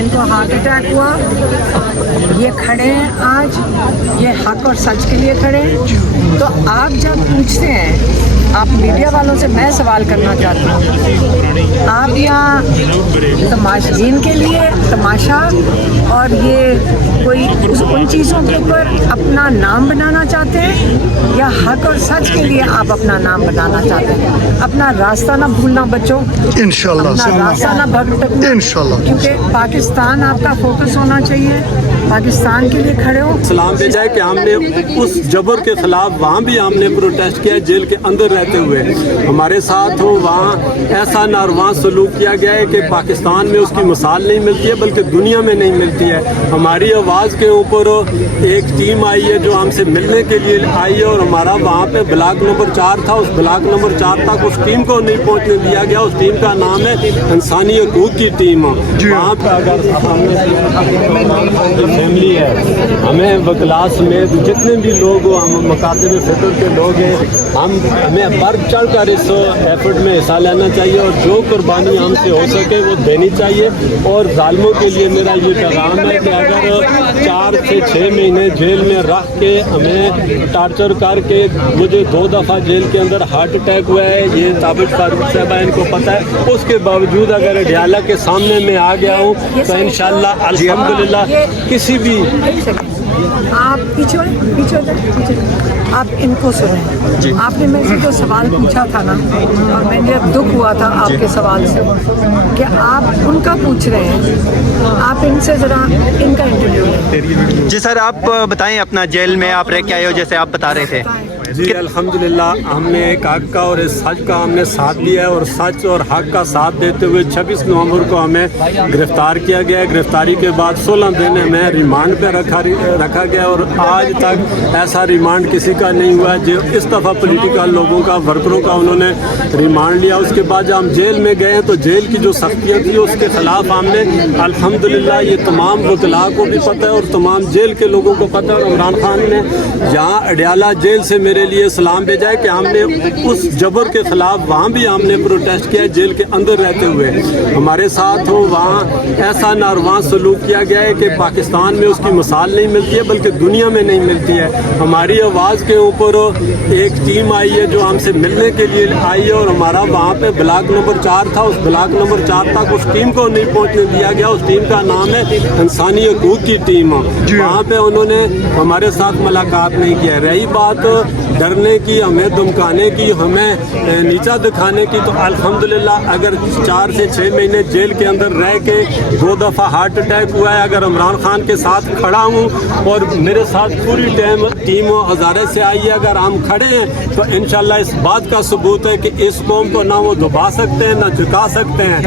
ان کو heart attack ہوا, یہ کھڑے ہیں آج, یہ حق اور سچ کے لیے کھڑے ہیں. تو آپ جب پوچھتے ہیں, آپ میڈیا والوں سے میں سوال کرنا چاہتی ہوں, آپ یہاں تماشائین کے لیے تماشا اور یہ کوئی ان چیزوں کے اوپر اپنا نام بنانا چاہتے ہیں, یا حق اور سچ کے لیے آپ اپنا نام بنانا چاہتے ہیں؟ اپنا راستہ نہ بھولنا بچوں, انشاءاللہ اپنا راستہ نہ بھٹکنا, انشاءاللہ, کیونکہ پاکستان آپ کا فوکس ہونا چاہیے, پاکستان کے لیے کھڑے ہو. سلام بھیجا ہے کہ ہم نے اس جبر کے خلاف وہاں بھی ہم نے پروٹیسٹ کیا, جیل کے اندر رہتے ہوئے ہمارے ساتھ ہو. وہاں ایسا ناروا سلوک کیا گیا ہے کہ پاکستان میں اس کی مثال نہیں ملتی ہے, بلکہ دنیا میں نہیں ملتی ہے. ہماری آواز کے اوپر ایک ٹیم آئی ہے جو ہم سے ملنے کے لیے آئی ہے, اور ہمارا وہاں پہ بلاک نمبر 4 تھا, اس بلاک نمبر 4 تک اس ٹیم کو نہیں پہنچنے دیا گیا. اس ٹیم کا نام ہے انسانی حقوق کی ٹیم. وہاں پہ اگر فیملی ہے, ہمیں وکلاء سمیت جتنے بھی لوگ ہو, ہم مکاتب فکر کے لوگ ہیں, ہمیں بڑھ چڑھ کر اس ایفرٹ میں حصہ لینا چاہیے, اور جو قربانی ہم سے ہو سکے وہ دینی چاہیے. اور ظالموں کے لیے میرا یہ پیغام ہے کہ اگر 4 سے 6 مہینے جیل میں رکھ کے ہمیں ٹارچر کر کے, مجھے 2 دفعہ جیل کے اندر ہارٹ اٹیک ہوا ہے, یہ تابش فاروق صاحبہ ان کو پتہ ہے, اس کے باوجود اگر اڈیالہ کے سامنے میں آ گیا ہوں تو انشاءاللہ الحمدللہ کسی بھی. آپ پیچھے آپ ان کو سنیں. آپ نے میرے سے جو سوال پوچھا تھا نا, اور مجھے دکھ ہوا تھا آپ کے سوال سے کہ آپ ان کا پوچھ رہے ہیں, آپ ان سے ذرا ان کا انٹرویو لیں. جی سر, آپ بتائیں اپنا جیل میں آپ رہ کے آئے ہو جیسے آپ بتا رہے تھے. جی الحمدللہ, ہم نے ایک حق کا اور ایک سچ کا ہم نے ساتھ دیا ہے, اور سچ اور حق کا ساتھ دیتے ہوئے 26 نومبر کو ہمیں گرفتار کیا گیا ہے. گرفتاری کے بعد 16 دن ہمیں ریمانڈ پہ رکھا گیا, اور آج تک ایسا ریمانڈ کسی کا نہیں ہوا ہے. جو اس دفعہ پولیٹیکل لوگوں کا, ورکروں کا انہوں نے ریمانڈ لیا. اس کے بعد جب ہم جیل میں گئے تو جیل کی جو سختیاں تھیں اس کے خلاف ہم نے الحمدللہ, یہ تمام وکلاء کو بھی پتہ ہے اور تمام جیل کے لوگوں کو پتہ ہے, اور عمران خان نے یہاں اڈیالہ جیل سے میرے لیے سلام بھیجا ہے کہ ہم نے اس جبر کے خلاف وہاں بھی ہم نے پروٹیسٹ کیا, جیل کے اندر رہتے ہوئے ہمارے ساتھ ہو. وہاں ایسا ناروا سلوک کیا گیا ہے کہ پاکستان میں اس کی مثال نہیں ملتی ہے, بلکہ دنیا میں نہیں ملتی ہے. ہماری آواز کے اوپر ایک ٹیم آئی ہے جو ہم سے ملنے کے لیے آئی ہے, اور ہمارا وہاں پہ بلاک نمبر 4 تھا, اس بلاک نمبر 4 تک اس ٹیم کو نہیں پہنچنے دیا گیا. اس ٹیم کا نام ہے انسانی حقوق کی ٹیم. وہاں پہ انہوں نے ہمارے ساتھ ملاقات نہیں کیا. رہی بات ڈرنے کی, ہمیں دھمکانے کی, ہمیں نیچا دکھانے کی, تو الحمدللہ اگر 4 سے 6 مہینے جیل کے اندر رہ کے 2 دفعہ ہارٹ اٹیک ہوا ہے, اگر عمران خان کے ساتھ کھڑا ہوں اور میرے ساتھ پوری ٹیم ہزارے سے آئی ہے, اگر ہم کھڑے ہیں تو انشاءاللہ اس بات کا ثبوت ہے کہ اس قوم کو نہ وہ دبا سکتے ہیں نہ جھکا سکتے ہیں.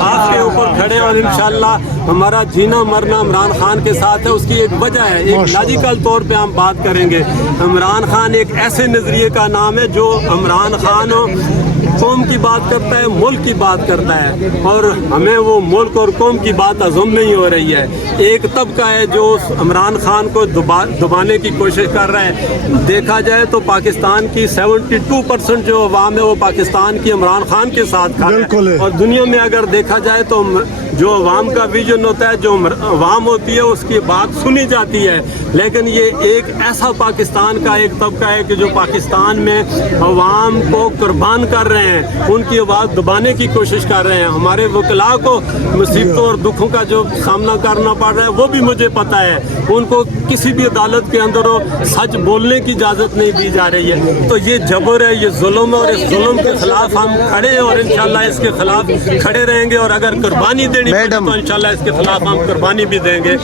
آپ کے اوپر کھڑے, اور انشاءاللہ ہمارا جینا مرنا عمران خان کے ساتھ ہے. اس کی ایک وجہ ہے, ایک لاجیکل طور پہ ہم بات کریں گے. عمران خان ایک ایسے نظریے کا نام ہے جو عمران خان قوم کی بات کرتا ہے, ملک کی بات کرتا ہے, اور ہمیں وہ ملک اور قوم کی بات عزم نہیں ہو رہی ہے. ایک طبقہ ہے جو عمران خان کو دبانے کی کوشش کر رہا ہے. دیکھا جائے تو پاکستان کی 72% جو عوام ہے وہ پاکستان کی عمران خان کے ساتھ کھڑا ہے, اور دنیا میں اگر دیکھا جائے تو جو عوام کا ویژن ہوتا ہے, جو عوام ہوتی ہے, اس کی بات سنی جاتی ہے. لیکن یہ ایک ایسا پاکستان کا ایک طبقہ ہے کہ جو پاکستان میں عوام کو قربان کر رہے ہیں, ان کی آواز دبانے کی کوشش کر رہے ہیں. ہمارے وکلاء کو مصیبتوں اور دکھوں کا جو سامنا کرنا پڑ رہا ہے وہ بھی مجھے پتہ ہے. ان کو کسی بھی عدالت کے اندر سچ بولنے کی اجازت نہیں دی جا رہی ہے. تو یہ جبر ہے, یہ ظلم ہے, اور اس ظلم کے خلاف ہم کھڑے ہیں, اور انشاءاللہ اس کے خلاف کھڑے رہیں گے. اور اگر قربانی دینی پڑے تو انشاءاللہ اس کے خلاف ہم قربانی بھی دیں گے,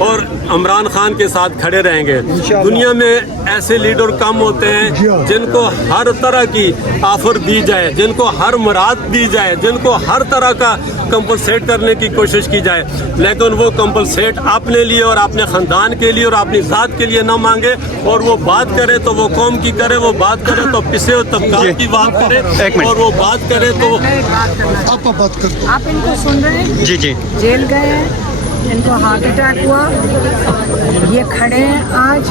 اور عمران خان کے ساتھ کھڑے رہیں گے. دنیا میں ایسے لیڈر کم ہوتے ہیں جن کو ہر طرح کی آفر دی جائے, جن کو ہر مراد دی جائے, جن کو ہر طرح کا کمپنسیٹ کرنے کی کوشش کی جائے, لیکن وہ کمپنسیٹ اپنے لیے اور اپنے خاندان کے لیے اور اپنی ذات کے لیے نہ مانگے, اور وہ بات کرے تو وہ قوم کی کرے, وہ بات کرے تو پسے ہوئے طبقات کی بات کرے, اور وہ بات کرے تو آپ ان کو سن رہے ہیں. جی جیل گئے ہیں, ان کو ہارٹ اٹیک ہوا, یہ کھڑے ہیں آج,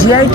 JIT